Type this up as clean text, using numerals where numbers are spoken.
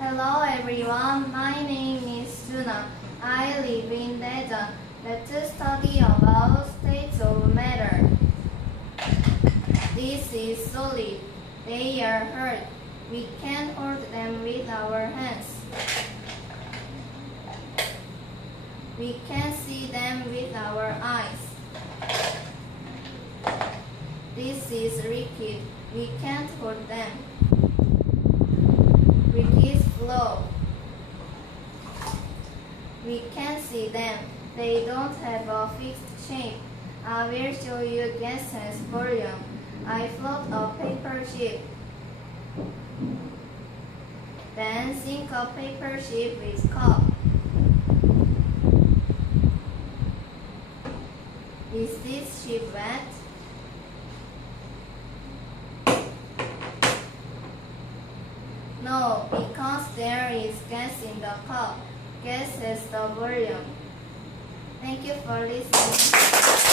Hello everyone, my name is Suna. I live in Daejeon. Let's study about states of matter. This is solid. They are hard. We can hold them with our hands. We can see them with our eyes. This is liquid. We can't hold them. Liquids flow. We can see them. They don't have a fixed shape. I will show you gases volume. I float a paper ship. Then sink a paper ship with cup. Is this ship wet? No, because there is gas in the cup. Gas has the volume. Thank you for listening.